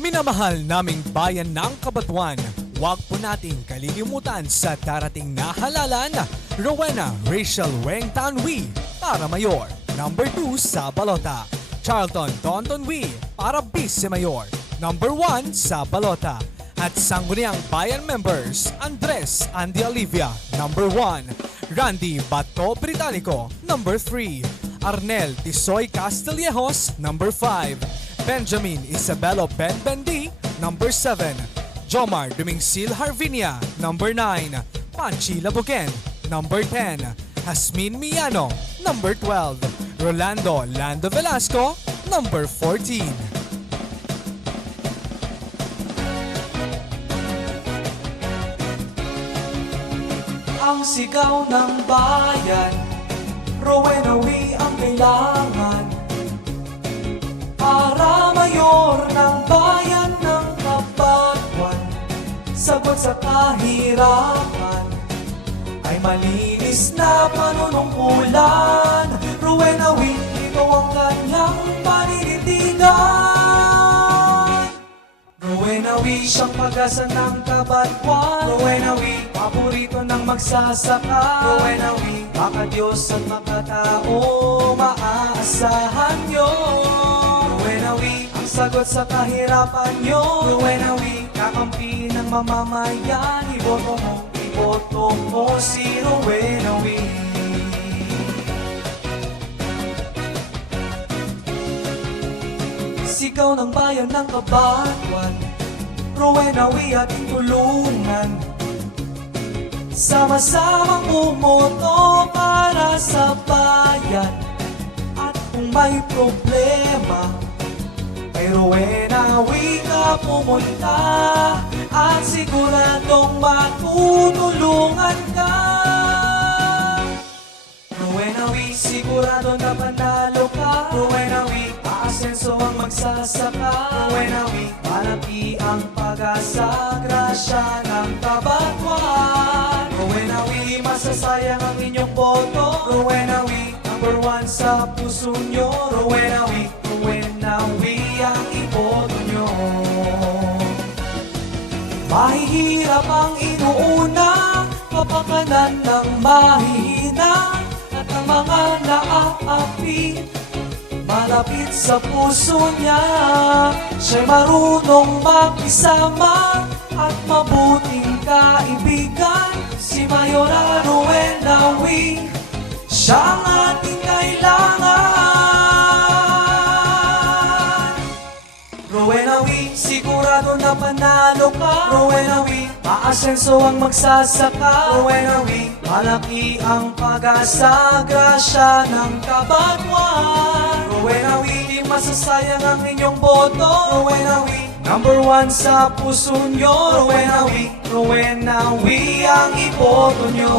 Minamahal naming bayan ng Cabanatuan, huwag po nating kalilimutan sa darating na halalan, Rowena Rachel Weng Tanwi para Mayor, number 2 sa Balota. Charlton Tonton Wee para Vice Mayor, number 1 sa Balota. At Sangguniang Bayan members, Andres Andy Olivia, number 1. Randy Bato Británico, number 3. Arnel Tisoy Castillejos, number 5. Benjamin Isabelo Benbendi, number 7. Jomar Dumingsil Harvinia, number 9. Panchi Labuken, number 10. Hasmin Miano, number 12. Rolando Lando Velasco, number 14. Ang sigaw ng bayan, Rowena Wee ang kailangan para mayor ng bayan ng Cabanatuan. Sagot sa kahirapan ay malinis na panunungkulan. Rowena Wee, ikaw ang kanyang paninindigan. Rowena Wee, siyang pag-asa ng Cabanatuan. Rowena Wee, paborito ng magsasaka. Rowena Wee, maka-Diyos at makatao, maaasahan nyo. Rowena Wee, ang sagot sa kahirapan nyo. Rowena Wee, kakampi ng mamamayan. Iboto mo si Rowena Wee. Sigaw ng bayan ng Cabanatuan, Rowena Wee ating tulungan. Sama-samang bumoto para sa bayan. At kung may problema, kay Rowena Wee ka pumunta. At siguradong matutulungan ka. Rowena Wee, sigurado na panalo ka. Rowena Wee, aasenso ang magsasaka. Rowena Wee, malaki ang pag-asa, grasya ng Cabanatuan. Rowena Wee, masasayang ang inyong boto. Rowena Wee, number 1 sa puso nyo. Rowena Wee, Rowena Wee ang iboto nyo. Mahihirap ang inuuna, kapakanan ng mahihina. At ang mga naaapi, malapit sa puso niya. Siya'y marunong makisama at mabuting kaibigan. Si Mayora Rowena Wee, siya ang ating kailangan. Rowena Wee, sigurado na panalo ka. Rowena Wee, maasenso ang magsasaka. Rowena Wee, malaki ang pag-asa, grasya ng Cabanatuan. Rowena Wee, di masasayang ang inyong boto. Rowena Wee, number 1 sa puso nyo. Rowena Wee, Rowena Wee ang iboto nyo.